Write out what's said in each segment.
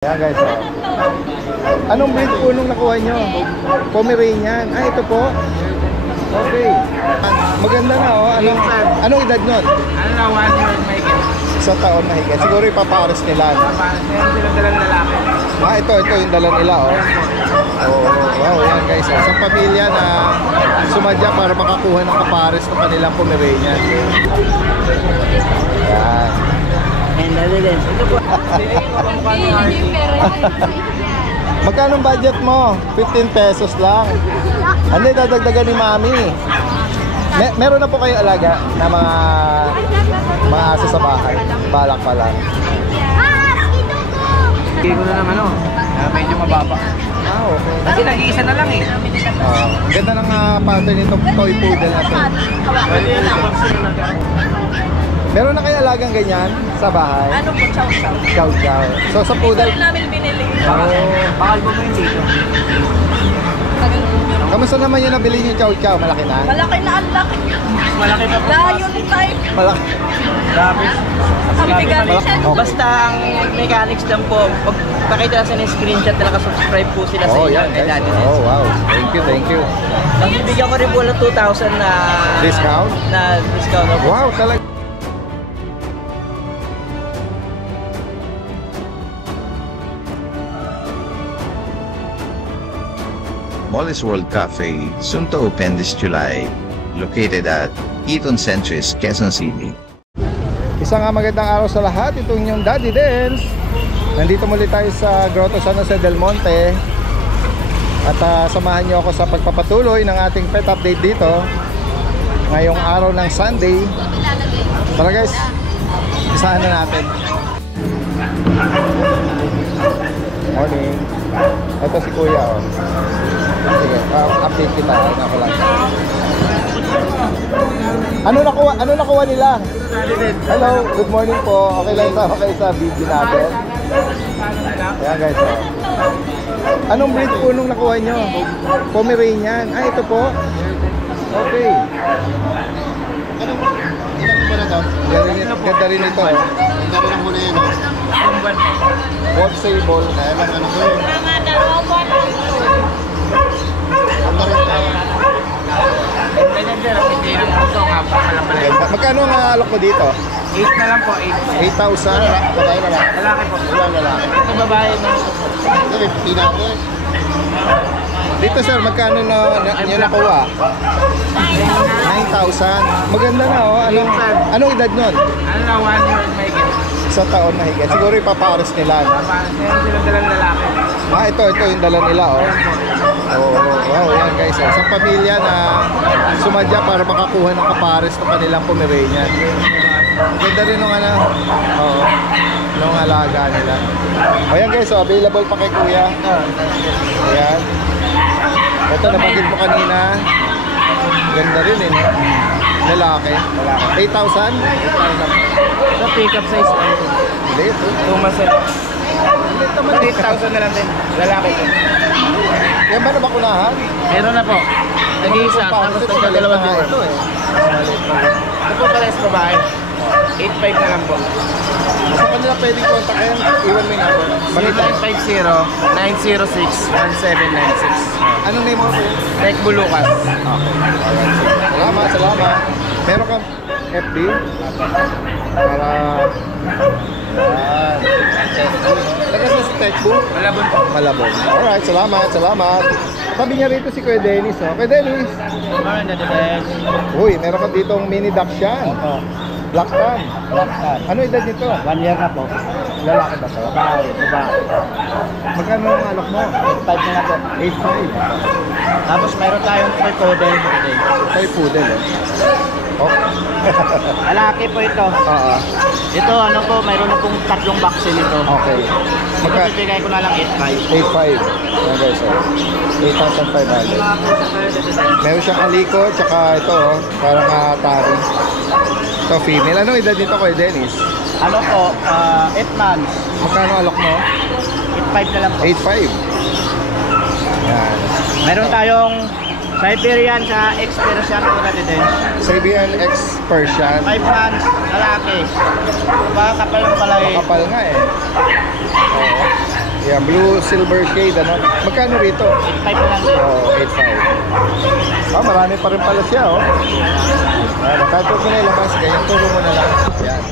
Ayan guys, anong breed po nung nakuha nyo? Pomeranian. Ah, ito po? Okay. Maganda na oh. Anong edad nun? Ano na, 1 year old mahigit. Isang taon na higit. Siguro ipapares nila. Paparas na yan silang dalang lalaki. Ah, ito yung dala nila oh. Oh, wow, yan guys. Isang pamilya na sumadya para makakuha ng kapares ng kanilang Pomeranian. Yan. And evidence. Ito po. Magkano budget mo? 15 pesos lang. Ano dadagdagan ni Mami? Meron na po kayo alaga na mga aso sa bahay? Balak pa lang. Hindi ko na naman medyo mababa. Ah, okay. Kasi nag-iisa na lang eh. Ganda ng pattern nito, toy poodle na to. Meron na kayo alagang ganyan sa bahay? Ano po, chow-chow. Chow-chow. So sa poodle... Ito namin binili. Bakal po mo yung dito. Kamusta naman yung nabili yung chow-chow? Malaki na? Malaki na ang laki. Malaki na po. Lion type. Malaki. Grabe. Ang bigat siya. Oh. Basta ang mechanics lang po, pag pakita sa ng screenshot na nakasubscribe po sila sa Oh, inyo. yan Kay guys. Daddy Oh, wow. Thank you, thank you. Ang bibigyan ko rin po ng 2,000 na... Discount? Na discount na po. Wow, talaga. Molly's World Cafe, soon to open this July, located at Eaton Centris, Quezon City. Isang magandang araw sa lahat. Itong yung Daddy Dance. Nandito muli tayo sa Grotto San Jose del Monte. At samahan niyo ako sa pagpapatuloy ng ating pet update dito. Ngayong araw ng Sunday. Tara guys, isahan na natin. Morning. Ito si Kuya oh. Sige, update kita. Ako lang. Ano nakuha nila? Hello, good morning po. Okay lang sama kayo sa video natin. Ayan guys. Oh. Anong breed po nung nakuha nyo? Pomeranian. Ah, ito po? Okay. Ganda rin ito. Ganda rin ang muna yun. Wolf Sable. Kaya lang ano ko yun. Mga dalawang buwan lang ito. Ganda rin tayo. Ganyan din, hindi lang po ito. Kapakalang pala yun. Magkano ang alok mo dito? 8 na lang po, 8. 8,000? Babae na lang. Lalaki po. Ilan na lang. Ito babae na. Ito, 50 na ako eh. Dito sir, magkano na nyo nakuha? 9,000. Maganda na oh. Anong edad nun? Ano na, 1 year old mahigit. Isang taon na higit. Siguro ipapares nila. No? Paparas na yan silang dalang lalaki. Ah, ito yung dala nila oh. Oh, wow, yan guys. Oh. Isang pamilya na sumadya para makakuha ng kapares ng kanilang Pomeranian. Ganda rin nung nung alaga nila. O yan guys, oh, available pa kay Kuya. Ayan. Ito, nabanggit mo kanina. Ganda rin eh. No? Lalaki. 8,000? Sa pick-up size. Hindi, ito. 2 months old. 8,000 na lang din. Lalaki ko. Yan ba nabakunahan? Meron na po. Nag-iisa. Tapos nagdadalawang ito door. eh. Ito po pala sa babae. 8,500 na lang po. Sa kanila pwedeng kontakin, iwan mo yung number. Balita. 0950-906-1796. Anong name mo? Tek Bulukas. Salamat. Meron kang FB? Para... Taga sa Techbook? Malabon po. Malabon. Alright, salamat. Sabi niya rito si Kuya Dennis. Oh. Kuya Dennis! Meron na din. Uy, meron ka ditong mini Dachshund. Black Tan. Ano edad nito? 1 year na po. Lalaki ba ito? Babae. Magkano ang alok mo? 8,500 na lang po. 8,500. Tapos mayroon tayong toy poodle. Toy poodle eh. Oh. Lalaki po ito. Oo. Ito ano po, mayroon na pong 3 vaccine ito. Okay. Magka bibigay ko na lang 8,500. 8,500. Yan guys, oh. 8,500. Meron siyang aliko, tsaka ito, oh, parang tari. Ito, female. Anong edad nito Kuya Dennis? Ano po, 8 months. Magkano alok mo? 8,500 na lang po. 8,500. Yan. Meron tayong Siberian sa X-Persian po natin din. Siberian X Persian. 5 months, lalaki. Baka kapal ng palay. Makapal nga eh. Oo. Ayan, blue silver shade, ano? Magkano rito? 8.5 na lang din. Oh, 8.5. Ah, marami pa rin pala siya, oh. Ayan, kahit huwag mo na ilabas, ganyan, turo mo na lang. Ayan.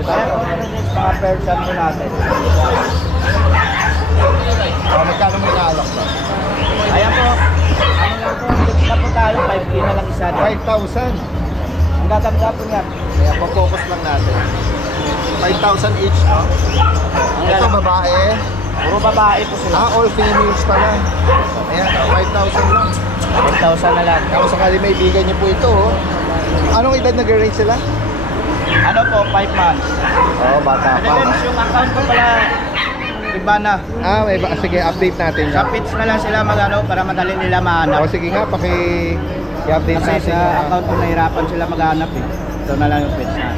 Ito, Mga person po natin. magkano mo inaalok to? Ayan po. Ano lang po, fix na po tayo. 5K na lang isa. 5,000. Ang gaganda po niya. Kaya focus lang natin. 5,000 each, no? Ito, babae. Puro babae po sila. Ah, all females pala. Ayan, 5,000 lang. 5,000 na lang. Kung sakali may bigan niyo po ito, oh. Anong edad nag-range sila? Ano po, 5 months. Oo, bata pa. Depends yung account ko pala. Iba na. Ah, may ba? Sige, update natin Sa yan. pits na lang sila magano para madali nila O, mahanap. sige nga, i-update Kasi natin. sa account ko nahirapan sila maghanap eh. Ito na lang yung pits na.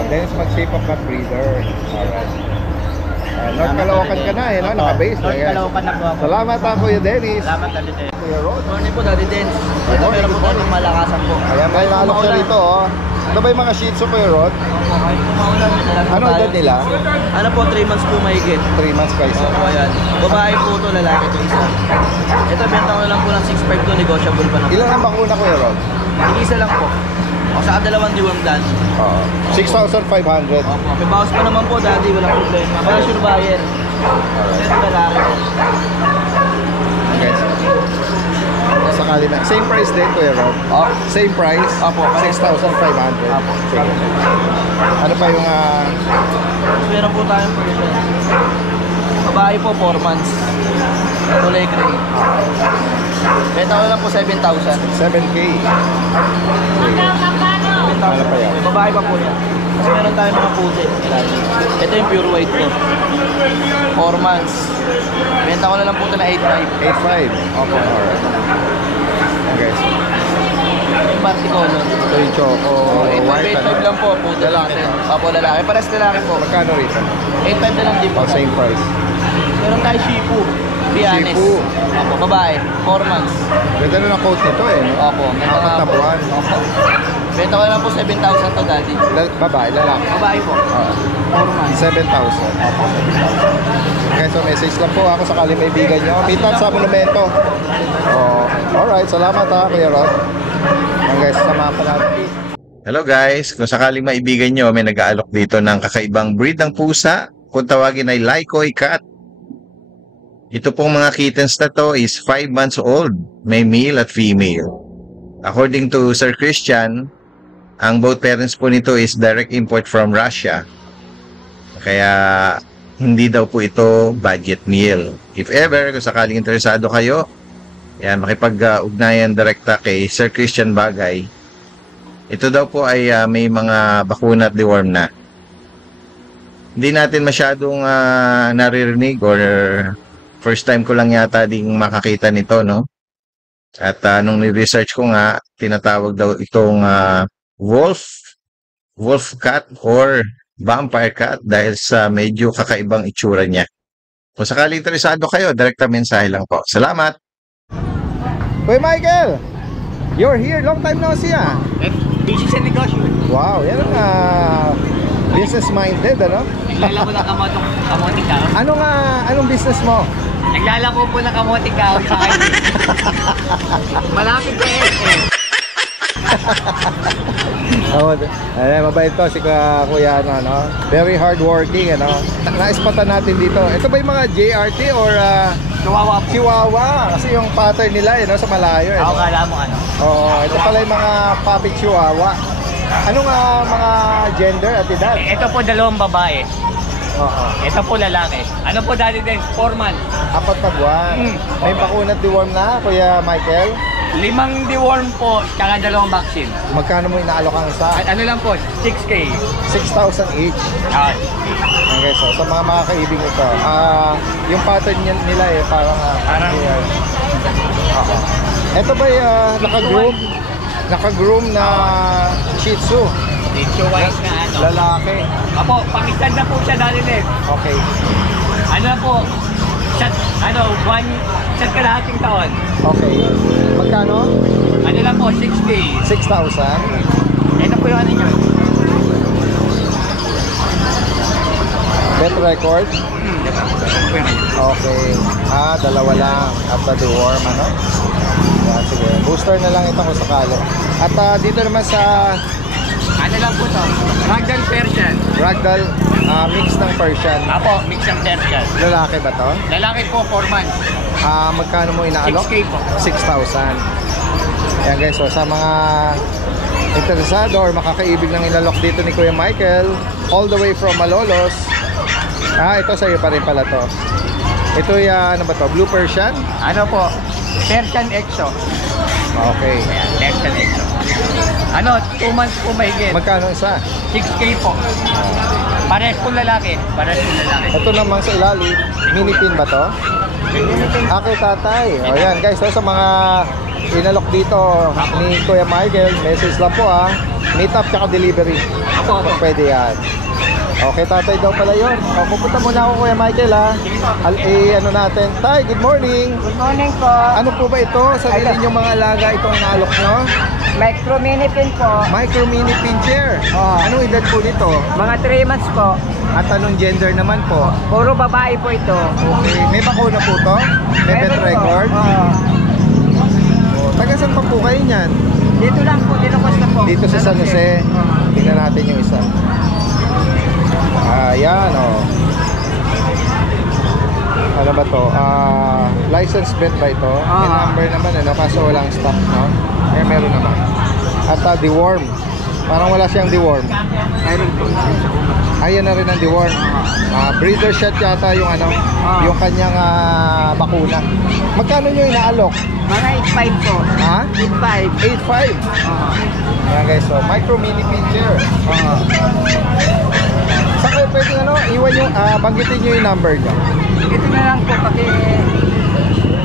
Dennis, mag-shape up ng breeder. Alright. North Caloocan ka na, eh, no? Naka-base. North Ayan. Caloocan na po ako. Salamat ha, Kuya Dennis. Salamat Daddy Den. Kuya Rod. Morning po Daddy Den. Ito Morning, meron po good tayo ng malakasan po. Ayan, may nalok siya rito, oh. Ito ba yung mga Shih Tzu, Kuya Rod? Ano edad nila? Ano po, 3 months po mahigit. 3 months pa isa. Opo, ayan. Babae po ito, lalaki ito isa. Ito, benta ko na lang po ng 6.5 to, negotiable pa naman. Ilan ang bakuna, Kuya Rod? Isa lang po. O sa dalawang deworm done. Oo. 6,500. Opo, may bawas pa naman po, Daddy, walang problema. Para sure buyer. Ito lalaki po. Okay. Sakali na. Same price din, Kuya Rob? Oh, Same price? Opo. 6,500. Opo. Sige. Ano pa yung... meron po tayong person. Babae po, 4 months. Kulay gray. Benta ko na lang po 7,000. 7K. Ano pa yan? May babae pa po yan. Kasi meron tayong mga puti. Ito yung pure white po. 4 months. Benta ko na lang po ito na 8.5. 8.5. Opo. Alright. Okay. Yung party color. Ito yung choco. White. 8.5 lang po. Puti Lalaki. natin. Opo, lalaki. Pares lalaki po. Magkano rito? 8.5 na lang din po. Oh, same price. Meron tayo Shifu. Be honest. Shifu. Opo, babae. 4 months. Ganda na ng coat nito eh. No? Opo. Benta Apat nga na po. buwan. Opo. Benta ko na lang po 7,000 to, Daddy. Babae, lalaki. Babae po. 4 months. 7,000. Opo, 7,000. Okay, so message lang po ako sakali may bigan nyo. Meetup sa monumento. Oh, alright, salamat ha, Kuya Rod. Yan guys, samahan pa natin. Hello guys, kung sakaling maibigan nyo, may nag-aalok dito ng kakaibang breed ng pusa. Kung tawagin ay Lycoy Cat. Ito pong mga kittens na to is 5 months old. May male at female. According to Sir Christian, ang both parents po nito is direct import from Russia. Kaya hindi daw po ito budget meal. If ever, kung sakaling interesado kayo, yan, makipag-ugnayan direkta kay Sir Christian Bagay. Ito daw po ay may mga bakuna at deworm na. Hindi natin masyadong naririnig or first time ko lang yata ding makakita nito, no? At nung ni-research ko nga, tinatawag daw itong wolf cat or vampire cat dahil sa medyo kakaibang itsura niya. Kung sakaling interesado kayo, direkta mensahe lang po. Salamat! Kuya Michael! You're here, long time no see ah. Busy sa negosyo. Wow, yan ang business-minded, ano? Naglalako ng kamoting kahoy. Anong business mo? Naglalako po ng kamoting kahoy sa akin. Malapit sa SM. Oh, mabait to si Kuya ano, no? Very hardworking, ano? Naispatan natin dito. Ito ba yung mga JRT or Chihuahua po. Chihuahua? Kasi yung pattern nila, sa malayo, Ako kala mo ano. Oo, ito pala yung mga puppy Chihuahua. Anong mga gender at edad? Ito po dalawang babae. Oo. Ito po lalaki. Ano po dati din? 4 months. 4 na buwan. May bakuna at deworm na, Kuya Michael? 5 deworm po, tsaka 2 vaccine. Magkano mo inaalok ang isa? At ano lang po, 6K. 6,000 each. Ah, Okay, so sa mga kaibing ito, yung pattern nila parang Parang- Oo. Ito ba naka-groom na Shih Tzu, Tissue wise na ano. lalaki? Apo, pakistan na po siya dati din. Okay. Ano na po, shot kalahating taon. Okay. Magkano? Ano lang po, 6K. 6,000. Ito po yung ano nyo. vet record? Okay. Dalawa lang. At the deworm, ano? Yan, sige. Booster na lang ito kung sakali. At dito naman sa Ano lang po to? Ragdoll Persian. Ragdoll, mix ng Persian. Apo, mix ng Persian. Lalaki ba to? Lalaki po, 4 months. Magkano mo inaalok? 6K po. 6,000. Ayan guys, so sa mga interesado or makakaibig ng inalok dito ni Kuya Michael, all the way from Malolos. Ito sa'yo pa rin pala to. Ito yung ano ba to? Blue Persian? Ano po? Persian Exo. Okay. Ayan, Persian Exo. Ano, 2 months po mahigit. Magkano isa? 6K po. Pares po lalaki. Pares po lalaki. Ito naman sa ilalim, mini pin ba to? Kay tatay. O yan guys, so sa mga inalok dito ni Kuya Michael, message lang po meet up tsaka delivery. Apo. Pwede yan. Okay, tatay daw pala yun. Pupunta muna ako Kuya Michael ano natin. Tay, good morning. Good morning po. Ano po ba ito? Sarili nyo mga alaga itong naalok nyo? Micro mini pin po. Micro mini pincher. Anong edad po nito? Mga 3 months po. At anong gender naman po? Puro babae po ito. Okay. May bakuna po to? May vet Meron po. record? Oo. Taga saan pa po kayo niyan? Dito lang po, dito na po. Dito sa San Jose. Tingnan natin yung isa. Ayan, ano ba to? License vet ba ito? May number naman, kaso walang stock, no? Meron naman. At deworm. Parang wala siyang deworm. Meron po. Ayan na rin ang deworm. Breeder shot yata yung yung kanyang bakuna. Magkano nyo inaalok? Mga 8.5 po. 8.5. 8.5. Ayan guys, so micro mini pincher. Saan kayo pwede iwan yung, banggitin nyo yung number nyo. Ito na lang po,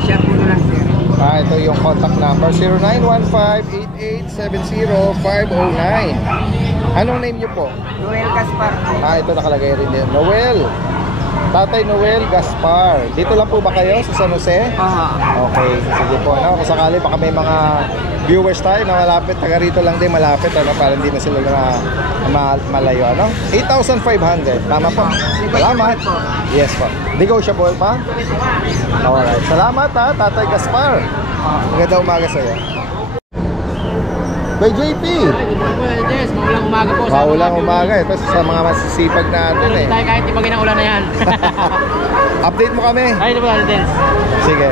share po na lang sir. Ito yung contact number, 0915-8870-509. Anong name nyo po? Noel Gaspar po. Ito nakalagay rin din. Noel. Tatay Noel Gaspar. Dito lang po ba kayo sa San Jose? Okay, sige po. Kung sakali baka may mga viewers tayo na malapit, taga rito lang din malapit, para hindi na sila malayo. 8,500. Tama po. Salamat. Yes po. Negotiable pa? Alright. Salamat Tatay Gaspar. Magandang umaga sa iyo. Kay JP. Yes, maulang umaga po. Maulang umaga. Ito sa mga masisipag natin Tayo kahit di maging ulan na yan. Update mo kami. Ay, ito po natin. Sige.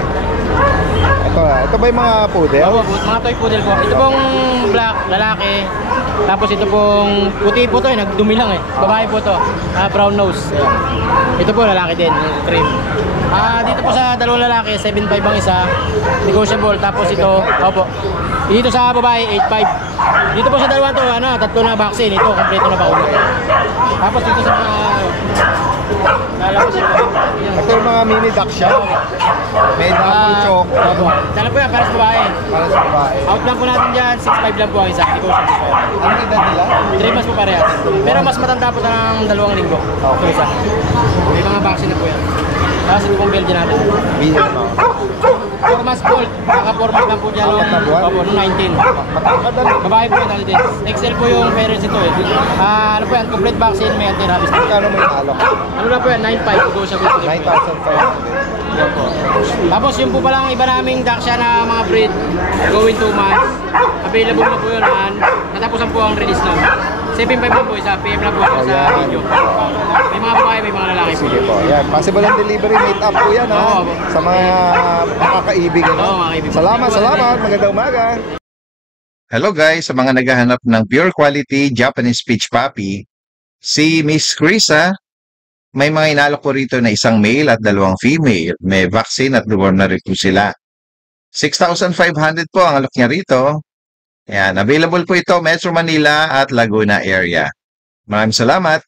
Ito ba yung mga poodle? Mga toy poodle po. Ito pong black, lalaki. Tapos ito pong puti po to, nagdumi lang Babae po to. Brown nose. Ito po lalaki din, cream. Dito po sa dalawang lalaki, 7.5 ang isa. Negotiable. Tapos ito, dito sa babae, 8.5. Dito po sa dalawa to, tatlo na vaccine. Ito, kompleto na bakuna. Tapos dito sa mga lalabas ito. Ito yung mga mini duck shop. May double choke. Dala po yan, para sa babae. Para sa babae. Out lang po natin dyan, 6.5 lang po ang isa. Negotiable po. Anong edad nila? 3 months po parehas. Pero mas matanda po ng 2 linggo. Okay. Ito isa. May mga vaccine na po yan. Tapos ito pong Belgian natin. Billion mo. 4 months old. Naka-4 months lang po dyan. Apat na buwan? Opo, nung 19. Matangkad na. Babae po yan din. XL po yung parents ito ano po yan, complete vaccine, may anti-rabies. Magkano mo inaalok? Ano lang po yan, 9.5. Ito siya po. 9,500. Yan po. Tapos yung po palang iba naming Daxia na mga breed, going 2 months. Available na po yun. Natapusan po ang release lang. 7.5 lang po isa, PM lang po ako sa video. May mga babae, may mga lalaki po. Sige po. Yan. Possible ang delivery. Meet up po yan sa mga makakaibig. Makakaibig. Salamat. Magandang umaga. Hello guys, sa mga naghahanap ng pure quality Japanese Spitz Puppy, si Miss Krisa, may mga inalok ko rito na isang male at 2 female. May vaccine at deworm na rin po sila. 6,500 po ang alok niya rito. Ayan, available po ito Metro Manila at Laguna area. Maraming salamat.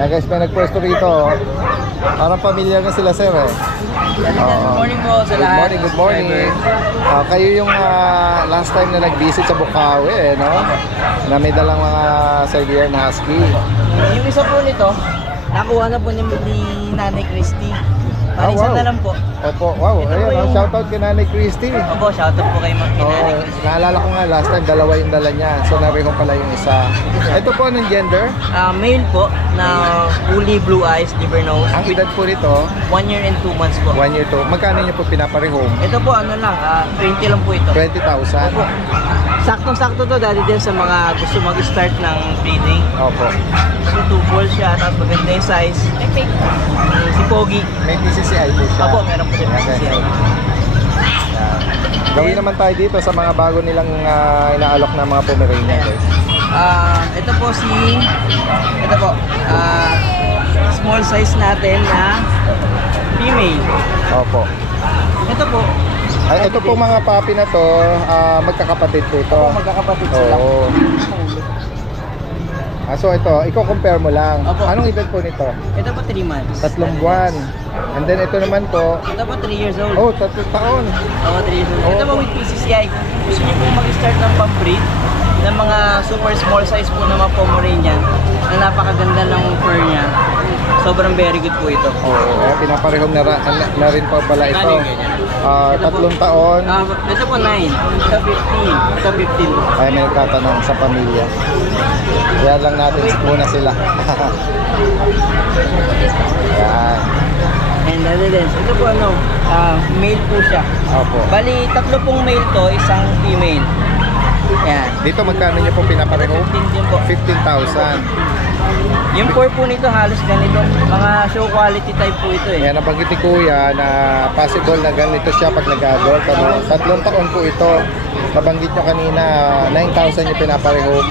Yan guys, may nagpwesto rito. Parang familiar na sila sir Good morning po sa lahat. Good morning. Kayo yung last time na nag-visit sa Bukawi, no? Na may dalang mga Siberian Husky. Yung isa po nito, nakuha na po ni Nanay Christy. Ah, Isa wow. na lang po. Opo, wow. Ito po Ayan, yung- shoutout kay Nanay Christy. Opo, shoutout po kay Nanay Oo, Christy. naalala ko nga last time, dalawa yung dala niya. So, narihong pala yung isa. Ito po, anong gender? Male po na fully blue eyes, liver nose. Ang edad po nito, 1 year and 2 months po. 1 year to. Magkano niyo po pinaparehome? Ito po ano lang, 20 lang po ito. 20,000. Opo. Saktong-sakto to dahil din sa mga gusto mag-start ng breeding. Opo. Kasi 2 balls siya, tapos maganda yung size. Si Pogi. May PCCI po siya. Opo, meron po siya Okay. PCCI. Yan. Gawin naman tayo dito sa mga bago nilang inaalok na mga Pomeranian, guys. Ito po small size natin na female. Opo. Ito po, Ay, ito po mga puppy na to, magkakapatid po ito. magkakapatid sila. Oo. So ito, i-compare mo lang. Opo. Anong edad po nito? Ito po 3 months. 3 buwan. And then ito naman po, Ito po 3 years old. oh, 3 taon. Oo, 3 years old. Ito po with PCCI. Kung gusto niyo po mag-start ng pang-breed ng mga super small size po na mga Pomeranian na napakaganda ng fur niya. Sobrang very good po ito. Oo, pinaparehong na rin po pala ito. Galing ganyan. 3 taon. Ito po 9. Ito 15. Ito 15. Ay, may nagtatanong sa pamilya. Kaya lang natin muna sila. Yan. And other than, ito po male po siya. Opo. Bali, 3 pong male to, isang female. Yan. Dito magkano niyo po pinapareho? 15 din po. 15,000. Yung fur po nito halos ganito. Mga show quality type po ito eh. Yan, nabanggit ni Kuya na possible na ganito siya pag nag-adult. 3 taon po ito. Nabanggit nyo kanina, 9,000 yung pinapareho.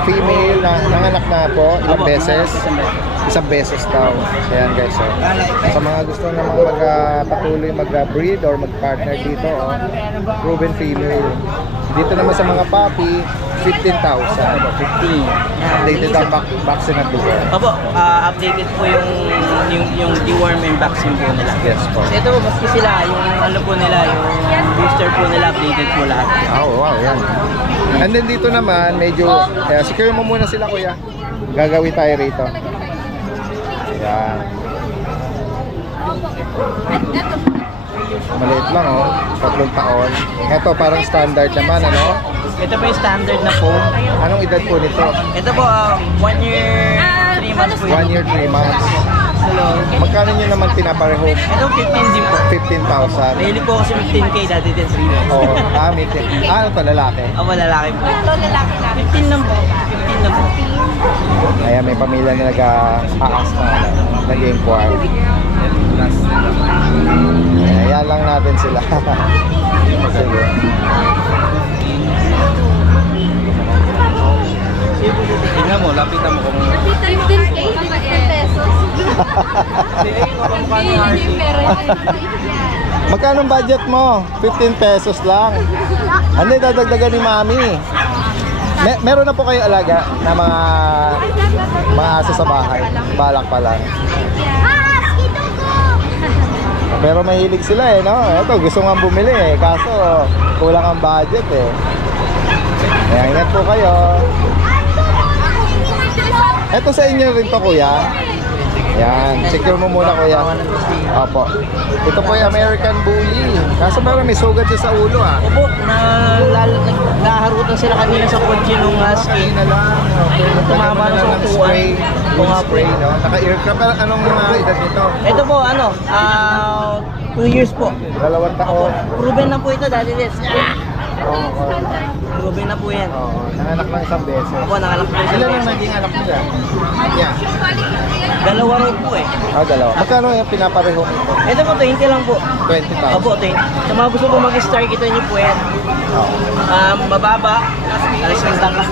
Female na nanganak na po, ilang Opo, beses? isang beses. Isang beses daw. Ayan guys. So, sa mga gusto namang patuloy mag-breed or mag-partner dito, proven female. Dito naman sa mga puppy, 15,000. 15. Updated ang vaccine at lugar. Opo, updated po yung deworm and vaccine po nila. Yes po. So ito po, maski sila, yung ano po nila, yung booster po nila, updated po lahat. Oh, wow, yan. And then dito naman, medyo, secure mo muna sila kuya. Gagawin tayo rito. Ayan. Maliit lang oh, 3 taon. Ito parang standard naman, ano? Ito po yung standard na foam. Anong edad po nito? Ito po, 1 year, 3 months po 1 year, 3 months. Hello. Magkano nyo naman pinapareho? Ito 15 din po. 15,000. Mahilig po kasi 15K dati din 3 months. Oh, ano to, lalaki? Ako lalaki po. Ito lalaki na. 15 lang po. 15 lang po. Ayan, may pamilya na nag-aas na nag-inquire. Ayan lang natin sila. Sige. Tingnan mo, lapitan mo kung 15K, 15 pesos. Hindi pera yan. Magkano ang budget mo? 15 pesos lang. Ano dadagdagan ni Mami? Meron na po kayo alaga na mga aso sa bahay? Balak pa lang. Pero mahilig sila eh, no? Ito, gusto nga bumili eh. Kaso, kulang ang budget eh. Kaya ingat po kayo. Ito sa inyo rin to, kuya. Yan, secure mo muna, kuya. Opo. Ito po yung American Bully. Kaso parang may sugat siya sa ulo, ah. Opo, naharutan sila kanina sa kotse nung husky. Na lang. Okay. Tumama na sa upuan. spray. Full spray, no? Naka-aircraft. Pero anong edad nito? Ito po, 2 years po. 2 Opo, taon. proven na po ito dati din. Oo. Proven na po yan. Oo. Nanganak ng isang beses. Opo, nakalak po Ilan ang siya. naging anak nila? Yeah. 2 raw po eh. Dalawa. Magkano yung pinapareho nito? Ito po, 20 lang po. 20,000. Opo, 20. Sa mga gusto po mag-start, kita niyo po yan. Oo. Mababa, alis ng tangkas.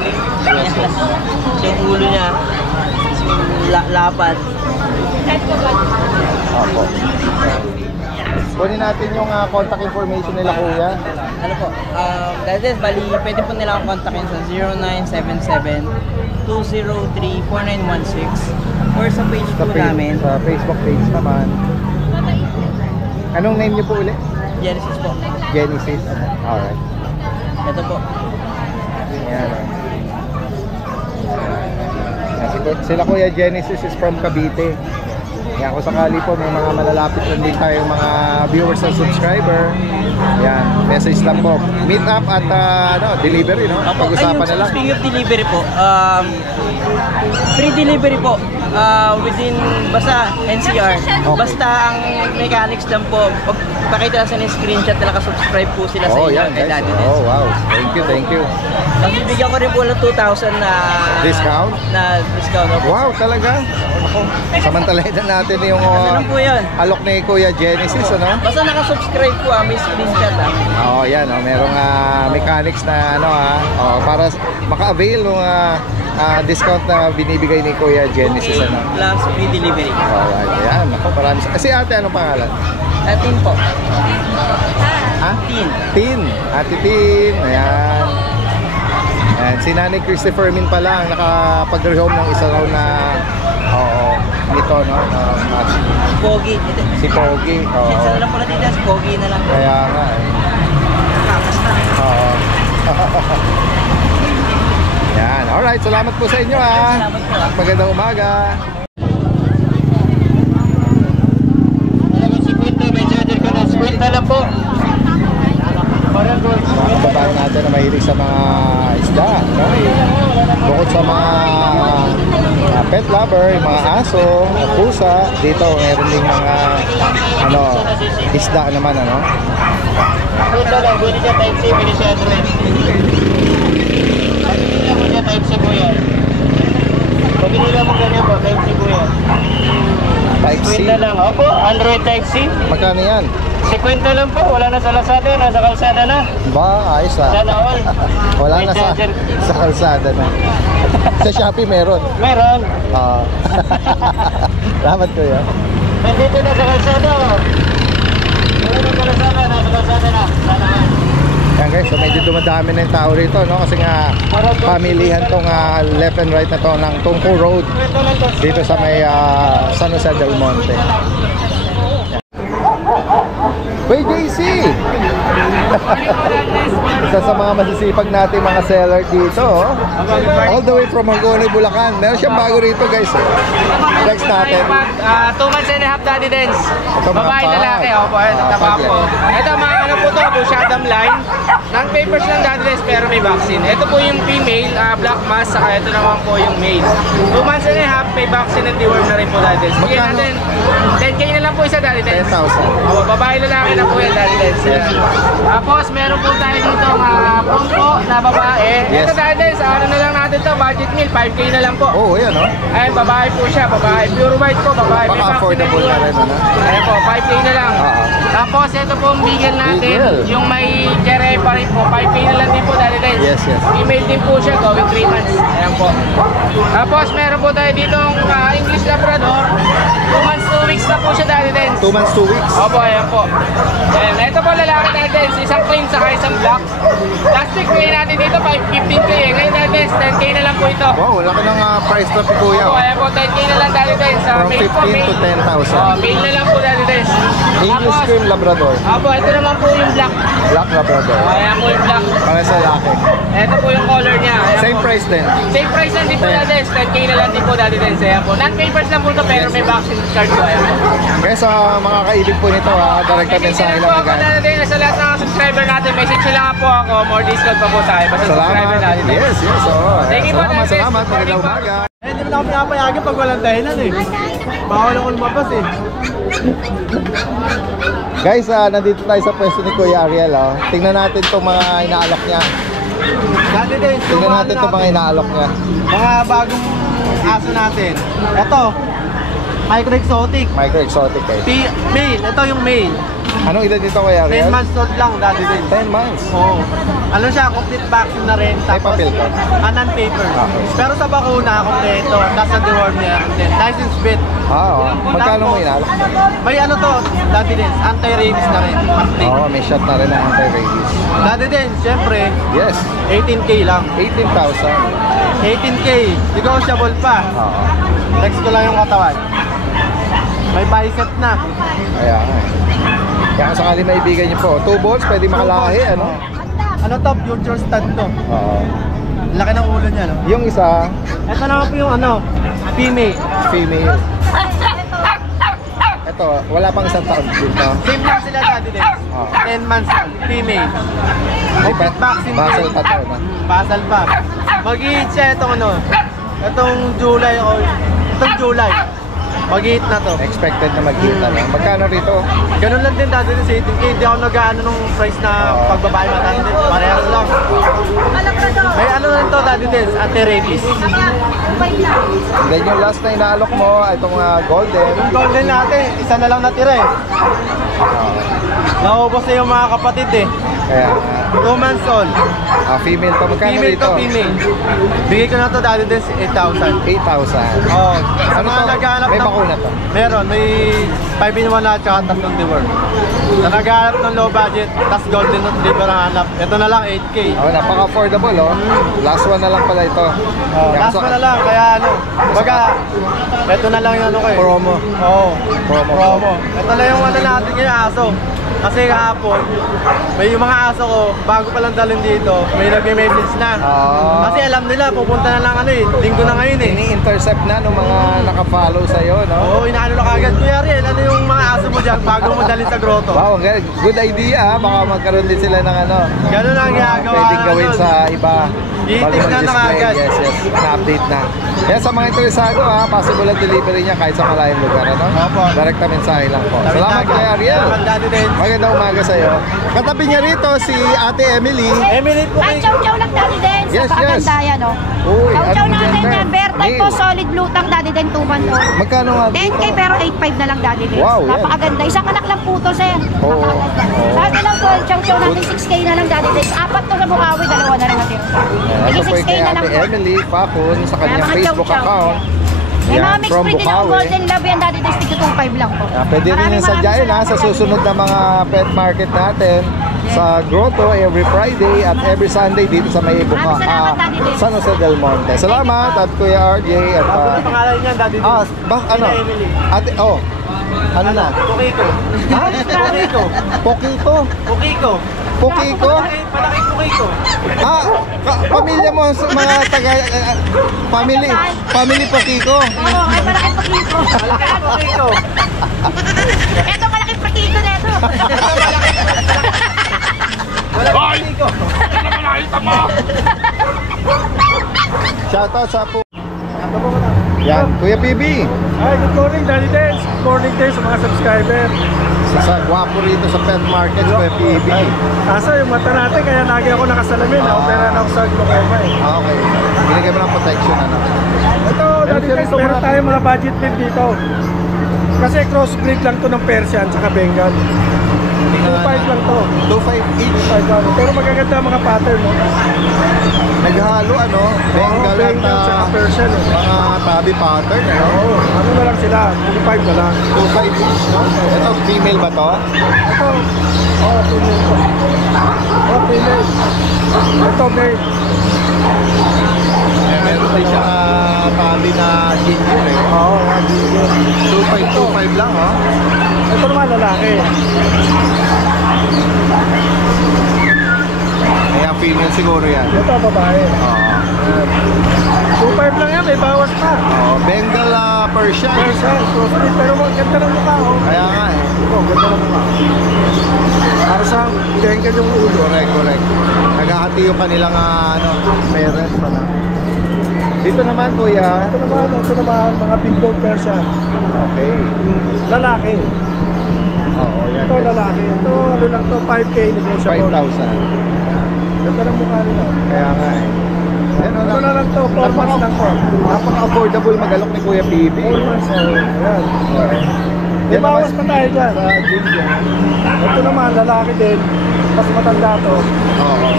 Yung ulo niya, lapad. Opo. Kunin natin yung contact information nila, kuya. Ano po, that is, bali, pwede po nila akong kontakin sa 0977-203-4916 or sa page Sa, po namin, sa Facebook page naman. Anong name niyo po ulit? Genesis po. Genesis. Alright. Ito po. Yan. Sila Kuya Genesis is from Cavite. Yan, kung sakali po may mga malalapit lang din tayong mga viewers and subscriber. Yan, message lang po. Meet up at delivery, no? Pag-usapan na lang. Speaking of delivery po, free delivery po. Within basta NCR. Basta ang mechanics lang po. Pakita sa screenshot na nakasubscribe po sila sa inyo yan, kay guys. Daddy Dens. Oh, wow. Thank you. Tapos bibigyan ko rin po ng 2,000 na Discount? Na discount. Opo. Wow, talaga? Ako, samantalahin na natin yung Ano po yun? alok ni Kuya Genesis, ano? Basta nakasubscribe po, may screenshot Yan, merong mechanics na para maka-avail ng discount na binibigay ni Kuya Genesis, ano? Plus free delivery. Alright, ayan. Ako, marami. Si ate, anong pangalan? Tin po. Ha? Tin. Tin. Ate Tin. Ayan. Ayan. Si Nanay Christopher Min pala ang nakapag-rehome ng isa raw na nito, no? Pogi. Si Pogi. Minsan na lang po natin si Pogi na lang. Kaya nga Yan. Alright, salamat po sa inyo Salamat po. Magandang umaga. Kwenta lang po. Mga kababayan natin na mahilig sa mga isda, no? Bukod sa mga pet lover, yung mga aso, pusa, dito meron din mga isda naman, ano? Kwenta lang, pwede siya type C, pwede siya Android. Pwede siya type C po yan. Pag nila mo ganyan po, type C po yan. Type C. Kwenta lang, opo, Android type C. Magkano yan? 50 lang po, wala na sa Lazada, nasa kalsada na. Ba, ayos Sana all. Wala na May charger. sa kalsada na. Sa Shopee meron. Meron. Salamat ko yan. Nandito na sa kalsada. Wala na sa Lazada, nasa kalsada na. Sana all. Yan guys, so medyo dumadami na yung tao rito, no? Kasi nga pamilihan tong left and right na to ng Tungku Road Kwenta lang to. dito sa may San Jose del Monte. Wait, JC! Isa sa mga masisipag natin mga seller dito, all the way from Hangoni, Bulacan. Meron siyang bago rito, guys. Flex natin. 2 months and a half Daddy Dens. Ito, mga Babae pag. lalaki, opo, ito taba pag po. Ito mga ano po to, Bushadam line. Non-papers lang Daddy Dens pero may vaccine. Ito po yung female, black mass, saka ito naman po yung male. 2 months and a half, may vaccine and deworm na rin po Daddy Dens. Bigyan Magkano? natin, 10K na lang po isa Daddy Dens. 10,000. Opo, babae lalaki na po yan Daddy Dens. Tapos meron po tayo dito pumpo na babae. Yes. Ito Daddy Dens, ano na lang natin to, budget meal, 5K na lang po. Oo, yan, no? Ay, babae po siya, babae. Pure white po, babae. May Baka affordable na rin, ano? Ayan po, 5K na lang. Tapos, ito po ang bigel natin. Bigel. Yung may cherry pa rin po, 5K na lang din po, Daddy Dens. Yes, yes. Female din po siya, going 3 months. Ayan po. Tapos, meron po tayo dito English Labrador. 2 months, 2 weeks na po siya, Daddy Dens. 2 months, 2 weeks. Opo, ayan po. Ayan, ito po lalaki Daddy Dens. Isang cream saka isang black. Last week, bigay natin dito, 15K. Ngayon, Daddy Dens, 10K na lang po ito. Wow, laki ng price drop ni Kuya. Opo, ayan po, 10K na lang Daddy Dens. From 15 to 10,000. Mail na lang po Daddy Dens. English Tapos, cream Labrador. Opo, ito naman po yung black. Black Labrador. Ayan po yung black. Para sa laki. Ito po yung color niya. Ayan Same po. price din. Same price lang din po Daddy Dens. 10K na lang din po Daddy Dens. Ayan po. Non-papers lang po ito pero may vaccine card po. Ayan po. Kaya sa mga kaibig po nito, direct Message mensahe lang lang po ako agad. Daddy Dens. Sa lahat ng subscriber natin, message nyo lang po ako. More discount pa po tayo. Basta subscriber Salamat. Daddy Dens. Yes, yes. Thank you po, Salamat, Daddy. salamat. Magandang umaga. Hindi mo na ako pinapayagan pag walang dahilan eh. Bawal ako lumabas eh. Guys, nandito tayo sa pwesto ni Kuya Ariel. Tingnan natin itong mga inaalok niya. Dati din, Tingnan natin itong mga inaalok niya. mga bagong aso natin. Ito, micro exotic. Micro exotic eh. Male, ito yung male. Anong edad dito Kuya 10 Ariel? months old lang, dati din. 10 months. Oo. Ano siya, complete vaccine na rin. May papel ka? Non-paper. Okay. Pero sa bakuna, kompleto. Nasa deworm niya. Then, license bit. Magkano mo inaalok niya? May ano to, dati din, anti-rabies na rin. Oo, may shot na rin ng anti-rabies. Dati din, syempre, Yes, 18K lang. 18,000. 18K, negotiable pa. Oo. Text ko lang yung katawan. May bicep na. Kaya nga eh. Kaya kung sakali maibigan niyo po, 2 balls, pwede makalahi, ano? Ano to? Future stud to. Oo. Laki ng ulo niya, no? Yung isa, Ito naman po yung ano, Female. Female. Ito, wala pang isang taon dito. Same lang sila Daddy Dens. Oh. 10 months lang. Female. Hindi pa, Vaccine basal din. pa to, no? Basal pa. Mag-i-hit siya itong ano. Itong July o itong July. Mag-i-hit na to. Expected na magkita, no? Magkano rito? Ganun lang din Daddy Dens 18K. Hindi ako nag-ano nung price na pagbabae matanda. Parehas lang. May ano rin to Daddy Dens, anti-rabies. And then yung last na inaalok mo, itong golden. Yung golden natin, isa na lang natira eh. Naubos na yung mga kapatid eh. Kaya, 2 months old. female to. Magkano Female rito? to female. Bigay ko na to Daddy Dens 8,000. 8,000. Oh, sa Ano mga to? naghahanap May ng... bakuna to? Meron, may 5 in 1 na tsaka 3 deworm. Sa naghahanap ng low budget, tas golden retriever ang hanap. Ito na lang 8K. Oh, napaka-affordable, oh. Last one na lang pala ito. Oh, Kaya last so- mo na lang, kaya ano, baga, ito na lang yung ano ko eh. Promo. Oo, Promo. Ito na yung ano natin yung aso. Kasi kahapon, may yung mga aso ko, bago pa lang dalhin dito, may nag-message na. Ah. Kasi alam nila, pupunta na lang ano eh, linggo na ngayon eh. Ini-intercept na ng mga naka-follow sa'yo, no? Oo, inaano na kagad. Kuya Riel, ano yung mga aso mo dyan bago mo dalhin sa grotto? Wow, good idea, ha? Baka magkaroon din sila ng ano. Ganun ang ginagawa. Pwedeng gawin ano. sa iba. I-tignan na mag-display. agad. Yes, na-update na. Kaya sa mga interesado, ha, possible ang delivery niya kahit sa malayong lugar, ano? Opo. Direct na mensahe lang po. Salamat kay Ariel. Salamat Daddy Dens. Magandang umaga sa'yo. Katabi niya rito si Ate Emily. Emily po Ay, chow-chow lang Daddy Den. Yes, Sa yes. pagandayan, no? Uy, Chow-chow anong natin gender? yan. Bear type po, Male. solid blue tang Daddy Den, 2 months old. Magkano nga 10K pero 8.5 na lang Daddy Den. Wow, yan. Napakaganda. Isang anak lang po to, sir. Oo. Napakaganda. Oo. Sa atin lang po, chow-chow natin 6K na lang Daddy Den. 4 to sa Bukawi, 2 na lang natin. Ito Sige, po 6K kay na lang Ate po. Emily Pakun sa kanyang Mga Facebook chow-chow. account. May mga Yan, mixed from breed din ako, Bukawi. golden love yan Daddy Den, tig 2.5 lang po. Pwede rin Maraming yung sadyain, ha, salamat, sa Daddy susunod Den. na mga pet market natin sa Grotto every Friday at every Sunday dito sa may Maraming salamat, Daddy Den. San Jose del Monte. Salamat at Kuya RJ at Ano pangalan niya Daddy Dens? ano? Emily. Ate, ano na? Pukiko. Ha? Pukiko. Pokito? Pukiko. Pokiko? Malaki Pukiko. Pamilya mo sa mga taga family Pokiko. Oo, ay malaki pakito. Pukiko. Ito malaki pakito na ito. Malaki Pukiko. Shoutout sa po. Yan, Kuya PB. Hi, good morning Daddy Dens. Good morning din sa mga subscriber. Sa gwapo rito sa pet market, Kuya PB. Kaso yung mata natin, kaya lagi ako nakasalamin. Opera na ako sa glaucoma eh. Okay. Binigay mo ng protection, ano? Ito, Daddy Dens, meron tayo mga budget din dito. Kasi crossbreed lang to ng Persian tsaka Bengal. 2.5 lang to. 2.5 each. 2.5 lang. Pero magaganda ang mga pattern, no? Naghalo, ano? Bengal at Bengal tsaka Persian. Eh. mga tabi pattern, ano? Oo, ano na lang sila, 2.5 na lang. 2.5 each, no? Ito, female ba to? Ito, female to. Female. Ito, male. Meron din siya tabi na ginger, eh. Oo, ginger. 2.5 lang, oh. Ito naman lalaki. Kaya female siguro yan. Ito, babae. Oo. 2.5 lang yan, may bawas pa. Oo, Bengal Persian. Persian, crossbreed, pero maganda ng mukha, oh. Kaya nga, eh. Ito, ganda ng mukha. Para sa Bengal yung ulo. Correct. Naghahati yung kanilang parents pala. Dito naman, kuya. Ito naman, mga big dog Persian. Okay. Lalaki. Oo, yan. Ito, lalaki. Ito, ano lang to, 5K negotiable. 5,000. Ganda ng mukha nila. Kaya nga, eh. Ano Ito na lang to, 4 months lang to. Napaka-affordable magalok ni Kuya PB. 4 months, ayan. May bawas pa tayo dyan. Sa ginger. Ito naman, lalaki din. Mas matanda to. Oo.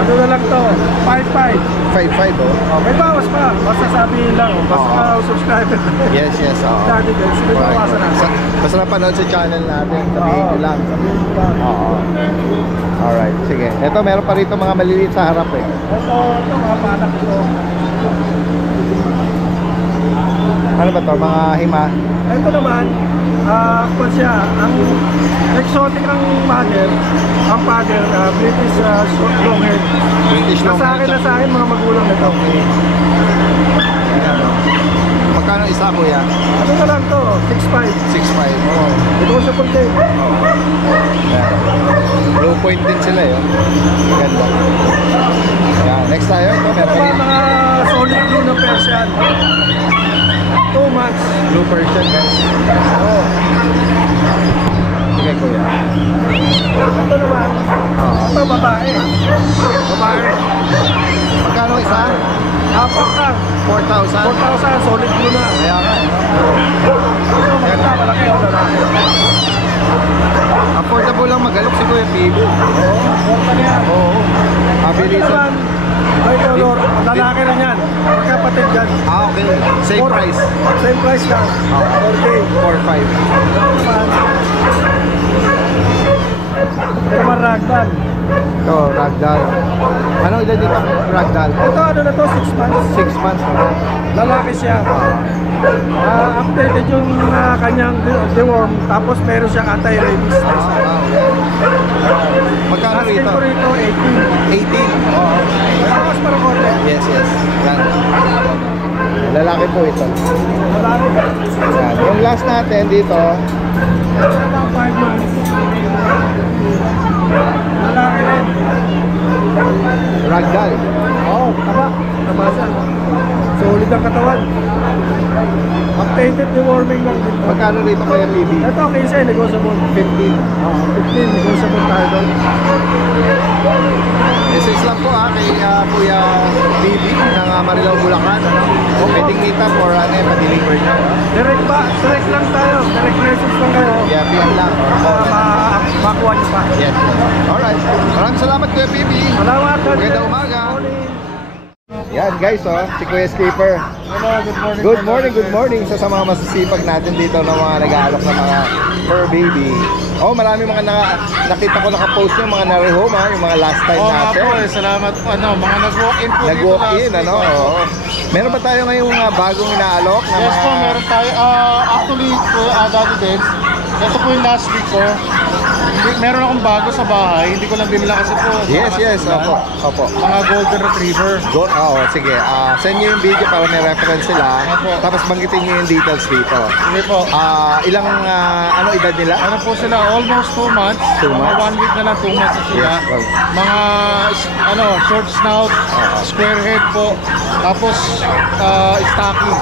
Ano na lang to, 5.5. 5,500, oh. Oh, may bawas pa. Basta sabihin lang, oh. Basta subscriber. Yes, oo. Daddy din, may bawasan natin. Basta napanood sa channel natin, sabihin ko lang. Sabihin ko lang. Oo. Alright, sige. Ito, meron pa rito mga maliliit sa harap, eh. Ito, mga panak ito. Ano ba to? Mga hima? Ito naman, kung siya, ang exotic ang mother, ang father, British long hair. British long Nasa akin, mga magulang nito. Ayan, oh. Magkano isa, kuya? Ano na lang to? 6.5. 6.5. Oh. Ito ko sa punti. Ayan. Blue point din sila yun. Ganda. Ayan. Next tayo. Ito, Ito meron ba din. mga solid blue na Persian? 2 months. Blue Persian, guys. Oh. Sige, kuya. Ito naman. Ito babae. Babae. Magkano isa? Apat ka. 4,000. 4,000. Solid blue na. Kaya nga. Ito maganda. Malaki o lalaki. Affordable lang magalok si Kuya PB. Oo. Porta niya. Oo. Ito Mabilisan. naman. May color. Lalaki rin yan. Magkapatid yan. Ah, okay. Same price. Same price lang. 4K. 4,500. Ito naman ragdoll. Ito, ragdoll. Anong edad dito ragdoll? Ito ano na to? 6 months. 6 months na. Lalaki siya. Updated yung kanyang deworm. Tapos meron siyang anti-rabies. Wow. Magkano Asking rito? ko rito 18. 18. Oo. Tapos para konti. Yes, yes. Yan. Lalaki po ito. Lalaki. Yan. Yung last natin dito, Ito naman 5 months. Lalaki rin. ragdoll. Oo, taba. Taba siya. Solid ang katawan. Updated deworming lang dito. Magkano rito Kuya PB? Ito, 15, negotiable. 15. 15, negotiable tayo doon. Message lang po kay Kuya PB ng Marilao, Bulacan. Ano? Pwedeng meet up or pa-deliver nyo. Direct ba? Direct lang tayo. Direct message lang kayo. PM lang. Makuha niyo pa. Yes. Alright. Maraming salamat Kuya PB. Salamat. Magandang umaga. Yan guys, oh, si Kuya Skipper. Hello, good morning. Good morning, good morning sa mga masisipag natin dito ng mga nag-aalok ng mga fur baby. Oh, marami mga nakita ko naka-post yung mga na-rehome ha, yung mga last time natin. Salamat po. Mga nag-walk-in po Nag-walk-in, ano? Oo. Meron ba tayo ngayong bagong inaalok? Na Yes mga... po, meron tayo. Actually, Daddy Dance, ito po yung last week ko. Meron akong bago sa bahay. Hindi ko lang binila kasi po. Yes, yes. Opo. Opo. Mga golden retriever. Sige. Send nyo yung video para may reference sila. Opo. Tapos banggitin nyo yung details dito. Sige po. Ilang, ano edad nila? Ano po sila? Almost 2 months. 2 Mga months? 1 week na lang, 2 months na sila. Yes, well. Mga short snout, square head po. Tapos stocking.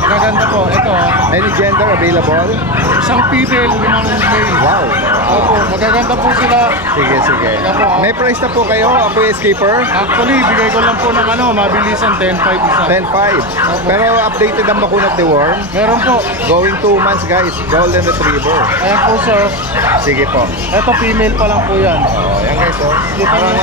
Magaganda po. Ito Any gender available? isang female, 5 male. Wow. Opo, magaganda po sila. Sige. Opo. May price na po kayo, Kuya Skipper? Actually, bigay ko lang po ng mabilisan 10.5 isa. 10.5. Pero updated ang bakuna at the worm. Meron po. Going 2 months guys, golden retriever. Ayan po sir. Sige po. Ito female pa lang po yan. Yan guys, oh. Parang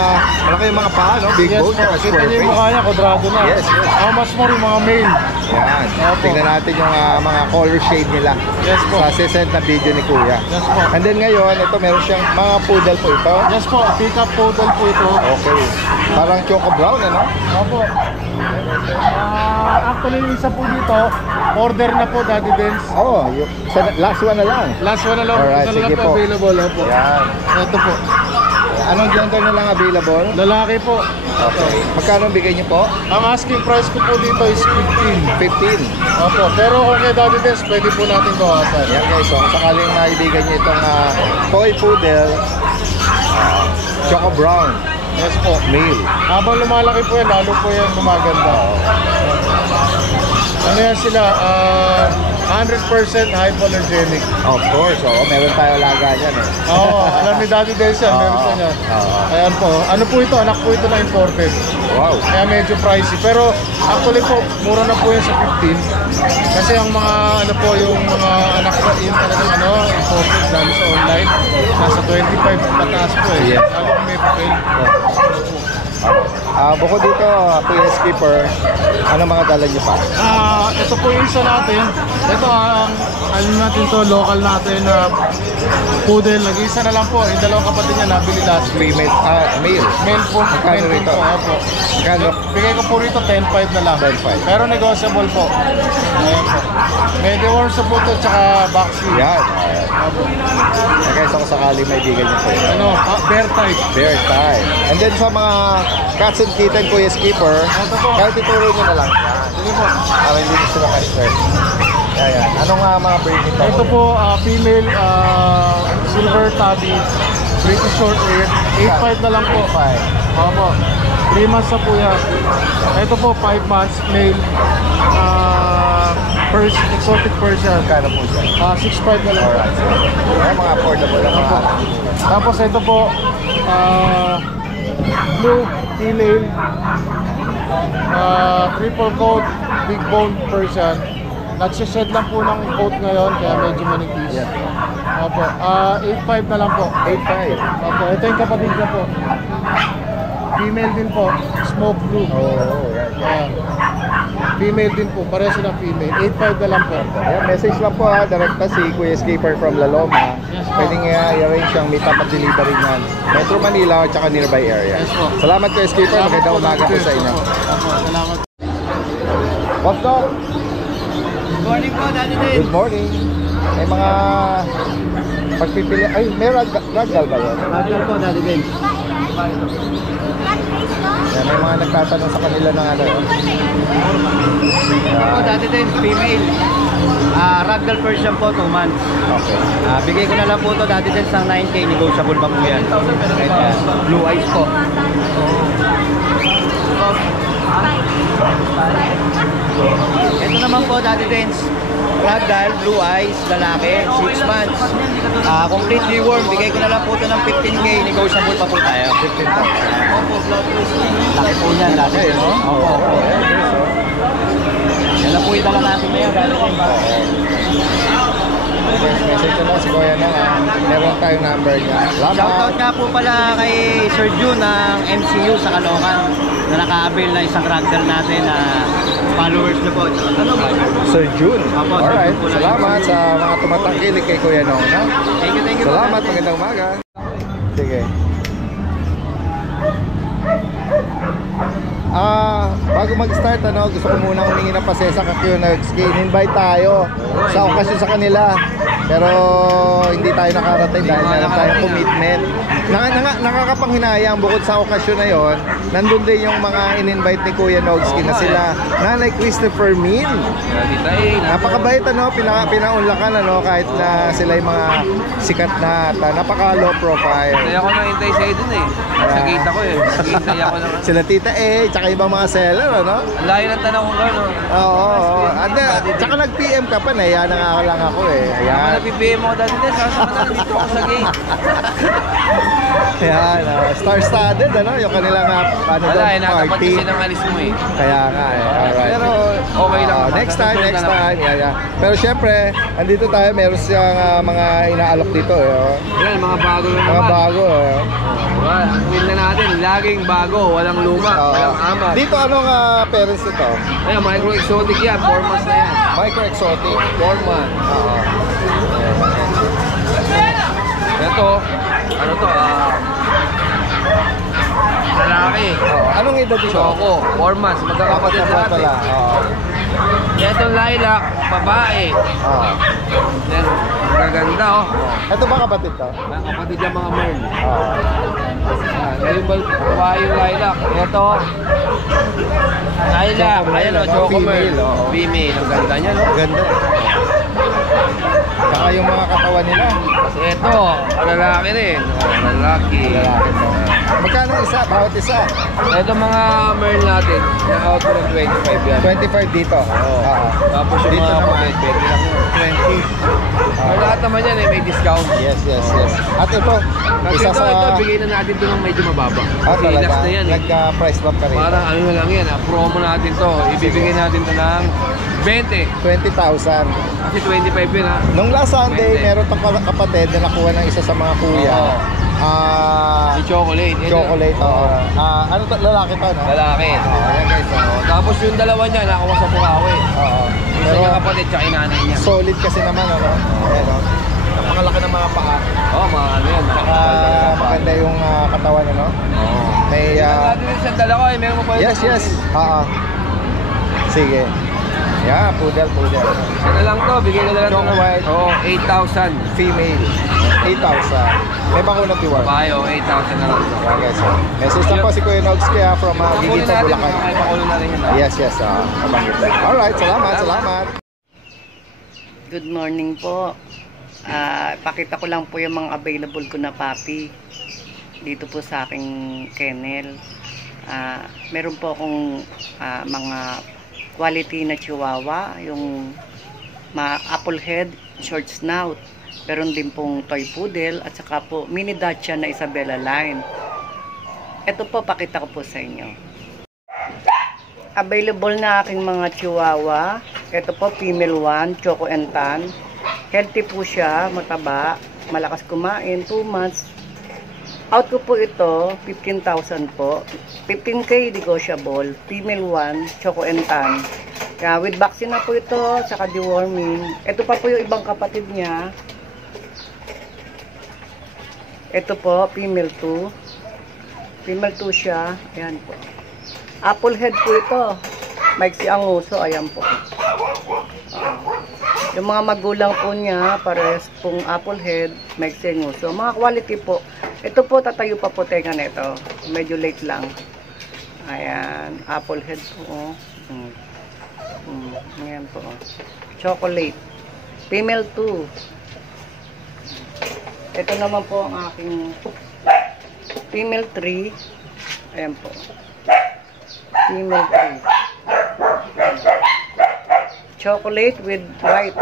malaki yung mga paa, no? Big Yes bone, po. tsaka Kita square niyo yung face. mukha niya, kwadrado na. Yes. How much more yung mga male? Yan. Opo. Tingnan natin yung mga color shade nila. Yes po. Sa sesend na video ni Kuya. Yes po. And then ngayon, ito meron siyang mga poodle po ito. Yes po, pick up poodle po ito. Okay. Parang choco brown, ano? Opo. Actually, yung isa po dito, order na po, Daddy Dance. Oh, last one na lang. Last one na lang, Alright, isa na lang sige po po. available. Opo. Yan. Ito po. Anong gender na lang available? Lalaki po. Okay. Magkano bigay niyo po? Ang asking price ko po dito is 15. 15. Opo. Pero kung kay Daddy Dance, pwede po natin bawasan. Yan guys, so kung sakaling maibigan niyo itong toy poodle, choco brown, Yes po. male. Habang lumalaki po yan, lalo po yan gumaganda. Ano yan sila? 100% hypoallergenic. Of course, meron tayo alaga niyan eh. Oo, alam ni Daddy Dance yan, meron po niyan. Ayan po. Ano po ito? Anak po ito na imported. Wow. Kaya medyo pricey. Pero actually po, mura na po yan sa 15. Kasi ang mga ano po, yung mga anak po yun talagang imported dahil sa online. Nasa 25 pataas po eh. Yes. Lalo kung may papel. Bukod dito, Kuya Skipper, ano mga dala niyo pa? Ito po yung isa natin. Ito ang ano natin to, local natin na poodle. Nag-isa na lang po. Yung dalawang kapatid niya nabili last week. Female, male. Male po. Magkano male rito? po, opo. Magkano? Bigay ko po rito 10.5 na lang. 10.5. Pero negotiable po. Ayan po. May deworm sa po to tsaka vaccine. Yan. Opo. Okay, so kung sakali may bigan niyo po yun. Ano, bear type. Bear type. And then sa mga cats and kitten Kuya Skipper, kahit ituro nyo na lang. Sige po. Para hindi nyo sila ka-stress. Ayan. Anong mga breed nito? Ito po, female silver tabby, British short hair. 8.5 na lang po. 5. Opo. 3 months na po yan. Ito po, 5 months, male. Exotic Persian. Kano po siya? 6.5 na lang. Alright. Ayan, mga affordable na mga. Tapos ito po, blue, female, triple coat, big bone Persian. Nagsished lang po ng coat ngayon, kaya medyo manipis. Opo, 8.5 na lang po. 8.5. Opo, ito yung kapatid niya po. Female din po, smoke blue. Oo, yan. Ayan. Female din po, pareho silang female. 8.5 na lang po. Ayan, message lang po ha. Direkta si Kuya Skipper from La Loma. Yes po. Pwedeng i-arrange yung meet up at delivery niyan. Metro Manila at saka nearby area. Yes po. Salamat Kuya Skipper. Magandang umaga po sa inyo. Opo, salamat. What's up? Good morning po, Daddy Dave. Good morning. May mga pagpipili. Ay, may ragdoll ba yun? Ragdoll po, Daddy Dave. Yan, may mga nagtatanong sa kanila ng ano. Ito, Daddy Dave, female. Ragdoll Persian po, 2 months. Okay. Bigay ko na lang po ito, Daddy Dave, sang 9K. Negotiable pa po yan. Blue eyes po. Ito naman po, Daddy Dance. Ragdoll, blue eyes, lalaki, 6 months. Completely warm. Bigay ko na lang po ito ng 15K. Negotiable pa po tayo. 15,000. Laki po yan, Daddy Dance. Opo, opo. Yan na po yung dala natin ngayon, Daddy Dance. Message ko lang si Kuya na meron tayong number niya. Shoutout nga po pala kay Sir June ng MCU sa Caloocan na naka-avail na isang ragdoll natin na followers niyo po. Sir June. Opo, Sir Alright. June po lang. Salamat sa mga tumatangkilik kay Kuya Nong. No? Thank you, thank you. Salamat. Magandang umaga. Sige. Bago mag-start, gusto ko munang humingi ng pasensya kasi nag-invite tayo sa okasyon sa kanila. Pero hindi tayo nakarating dahil meron tayong commitment. Nakakapanghinayang bukod sa okasyon na yon, nandun din yung mga in-invite ni Kuya Nogski na sila Nanay Christopher Min. Napakabait pinaunlakan kahit na sila yung mga sikat na at napaka-low profile. Kaya ako nangintay sa'yo dun eh. Sa gate ako eh. Nangintay ako naman. Sila Tita A, tsaka ibang mga seller, ano? Ang layo ng tanong ko gano'n. Oo. Tsaka nag-PM ka pa, nahiya na nga lang ako eh. Ako Ayan. nag-BBM ako dati din. Sasama na dito ako sa gate. Ayan, star-studded, ano? Yung kanilang Wala eh, natapat party. kasi ng alis mo eh. Kaya nga eh. Alright. Pero okay lang naman. Next time. Susunod na lang. Yeah. Pero syempre, andito tayo, meron siyang mga inaalok dito. Yan, mga bago na Mga naman. bago. Ang win na natin, laging bago. Walang luma, walang amat. Dito, anong parents nito? Ayan, micro exotic yan. 4 months na yan. Micro Exotic. 4 months. Ito, ano to, lalaki. Anong edad dito? Choco, 4 months. Magkakapatid Kapatid natin. pala. Itong lilac, babae. Yan, magaganda oh. Ito ba kapatid to? Ang kapatid niya mga Merl. Ngayon ba, babae yung lilac. Ito, lilac. Ayan o, Choco Merl. Female, oh. Female, ang ganda niya no. Ganda. Saka yung mga katawan nila. Kasi ito, lalaki rin. Lalaki. Lalaki to. Magkano isa? Bawat isa? Ito mga Merl natin, na-out ko ng 25 yan. 25 dito. Tapos yung Dito mga naman, kapatid, pwede lang yun. 20. Pero lahat naman yan may discount. Yes. At ito, Kasi isa ito, sa... bigay na natin ito ng medyo mababa. Kasi talaga. last na yan eh. Nagka-price drop ka rin. Parang ano na lang yan, promo natin to. Ibibigay natin to ng 20. 20,000. Kasi 25 yun ha. Nung last Sunday, 20. meron tong kapatid na nakuha ng isa sa mga kuya. Oo. Si Chocolate. Ito, Chocolate. Ano to? Lalaki to, no? Lalaki. Ayan guys. Tapos yung dalawa niya, nakuha sa Pukawi. Isa Pero niya kapatid, tsaka inanay niya. solid kasi naman, ano? Ayan, no? Napakalaki ng mga paa. Mga ano yan. Maganda yung katawan, ano? May... Natin din sa dalawa eh, meron mo pa yun. yes. Sige. Poodle. Isa na lang to, bigay ko na lang Choco white. 8,000. Female. 8,000. May bakunang tiwar. Babae, 8,000 na lang. Ayan guys. Message lang po si Kuya Nogs kaya from Pakulo Gigito, natin, Bulacan. pakulo na rin yun. Yes. Nabanggit. Alright, salamat. Good morning po. Pakita ko lang po yung mga available ko na puppy dito po sa aking kennel. Meron po akong mga quality na chihuahua, yung apple head, short snout. Meron din pong toy poodle at saka po mini Dachshund na Isabella line. Ito po, pakita ko po sa inyo. Available na aking mga chihuahua. Ito po, female 1, Choco and Tan. Healthy po siya, mataba, malakas kumain, 2 months. Out ko po ito, 15,000 po. 15K negotiable, female 1, Choco and Tan. Kaya with vaccine na po ito, saka deworming. Ito pa po yung ibang kapatid niya. Ito po, female 2. Female 2 siya. Ayan po. Apple head po ito. Maiksi ang uso. Ayan po. Yung mga magulang po niya, pares pong apple head, maiksi ang uso. Mga quality po. Ito po, tatayo pa po tenga nito. Medyo late lang. Ayan. Apple head po. Ayan po. Chocolate. Female 2. Ito naman po ang aking female 3. Ayan po. Female 3. Chocolate with white.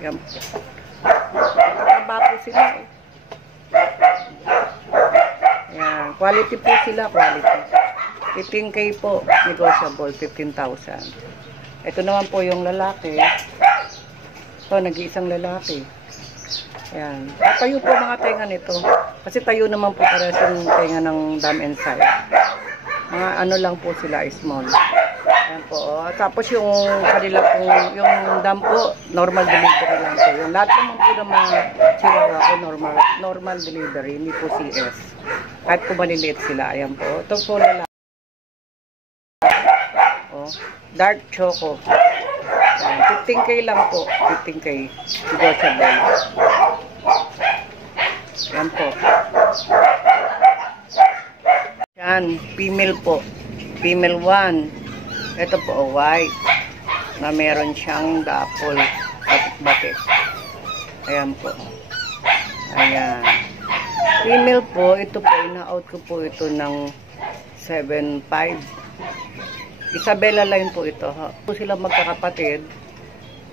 Ayan po. Nakakaba po sila eh. Ayan. Quality po sila. Quality. 15K po. Negotiable. 15,000. Ito naman po yung lalaki. Ito, nag-iisang lalaki. Ayan. Tayo po mga tenga nito. Kasi tayo naman po para sa tenga ng dam and side. Mga ano lang po sila, small. Ayan po. Oh. Tapos yung kanila po, yung dam po, normal delivery lang po. Yung lahat naman po ng mga chihuahua ko, normal delivery, hindi po CS. Kahit po maliliit sila. Ayan po. Ito po lalaki. Oh. Dark choco. 15K lang po. 15K. Negotiable. Yan po. Yan. Female po. Female 1. Ito po, white. Na meron siyang dapol. Batik-batik. Ayan po. Ayan. Female po, ito po, ina-out ko po ito ng 7.5. Isabella line po ito. Po sila magkakapatid.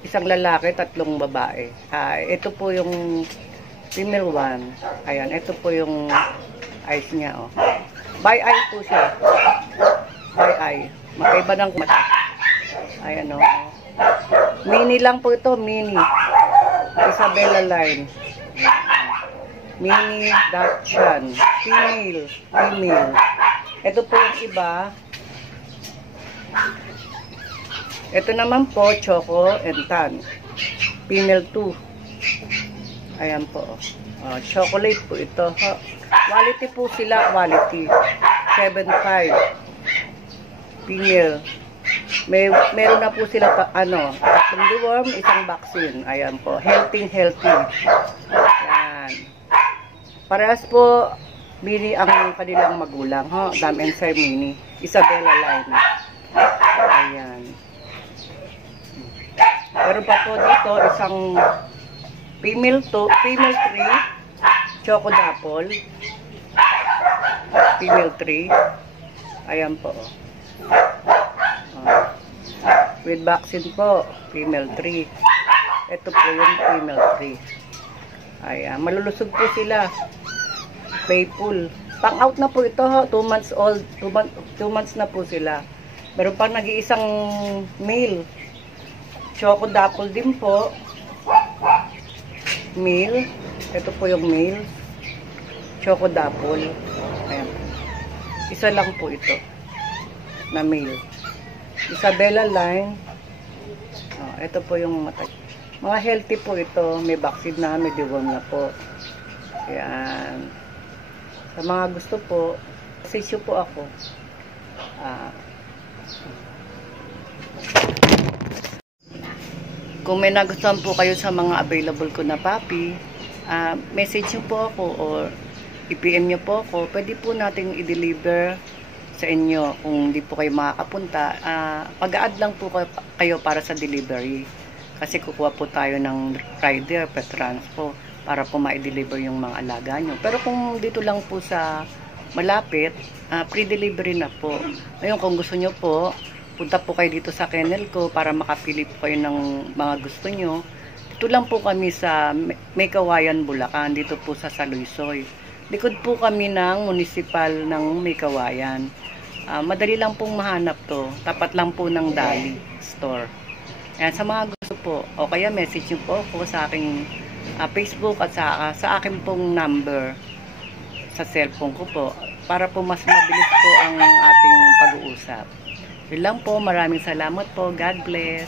Isang lalaki, 3 babae. Ito po yung female 1. Ayan, ito po yung eyes niya. Oh. By eye po siya. By eye. Magkaiba ng mata. Ayan o. Oh. Mini lang po ito. Mini. Isabella line. Mini Dachshund. Female. Female. Ito po yung iba. Ito naman po, Choco and Tan. Female 2. Ayan po. Chocolate po ito. Quality po sila. Quality. 7.5. Female. Meron na po sila tatlong deworm, isang vaccine. Ayan po. Healthy. Ayan. Parehas po, mini ang kanilang magulang. Dam and Sire mini. Isabella line. Ayan. Meron pa po dito isang female 3, Choco Dapol. Female 3. Ayan po. With vaccine po, female 3. Ito po yung female 3. Ayan, malulusog po sila. Playful. Pang-out na po ito, 2 months old. 2 months na po sila. Meron pa nag-iisang male. Choco Dapol din po. Male. Ito po yung male. Choco Dapol. Ayan. Isa lang po ito. Na male. Isabella line. Ito po yung mata. Mga healthy po ito. May vaccine na, may deworm na po. Ayan. Sa mga gusto po, sisyo po ako. Kung may nagustuhan po kayo sa mga available ko na puppy, message nyo po ako or i-PM nyo po ako, pwede po nating i-deliver sa inyo kung hindi po kayo makakapunta. Pag-a-add lang po kayo para sa delivery kasi kukuha po tayo ng rider, petranspo para po ma-deliver yung mga alaga nyo. Pero kung dito lang po sa malapit, pre-delivery na po. Ngayon kung gusto nyo po, punta po kayo dito sa kennel ko para makapili po kayo ng mga gusto nyo. Dito lang po kami sa Maykawayan, Bulacan, dito po sa Saloysoy. Likod po kami ng municipal ng Maykawayan. Madali lang pong mahanap to. Tapat lang po ng Dali store. Ayan, sa mga gusto po, o kaya message nyo po ako sa aking Facebook at sa akin pong number sa cellphone ko po para po mas mabilis po ang ating pag-uusap. Yun lang po. Maraming salamat po. God bless.